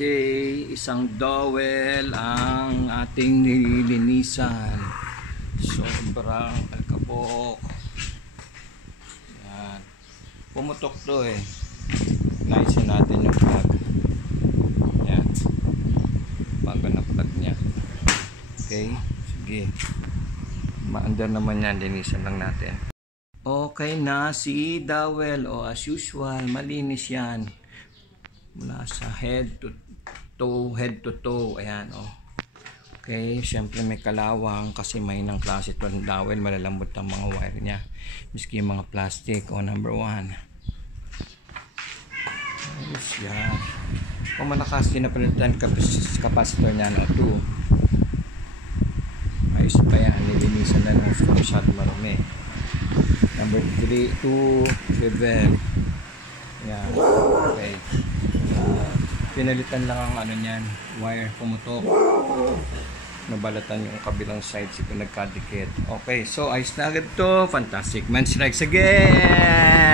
Okay, isang dowel ang ating nililinisan. Sobrang alkabok. Yan. Pumutok to eh. Naisin natin yung plug. Yan. Bago na plug niya. Okay, sige. Maandar naman yan, linisan lang natin. Okay na si dowel. As usual, malinis yan. Mula sa head to toe, ayan okay, syempre may kalawang kasi may ng klase ito ng dowel, malalambot ang mga wire nya miski yung mga plastic. Number 1, ayos yan. Kung malakas din na palitan capacitor nya 2, ayos pa yan, nilinisan na lang kung masyado marumi. Number 3, 2 swivel. Yan, okay. Pinalitan lang ang niyan, wire, pumutok. Nabalatan yung kabilang side, siguro nagkadikit. Okay, so ayos na agad to. Fantastic man strikes again!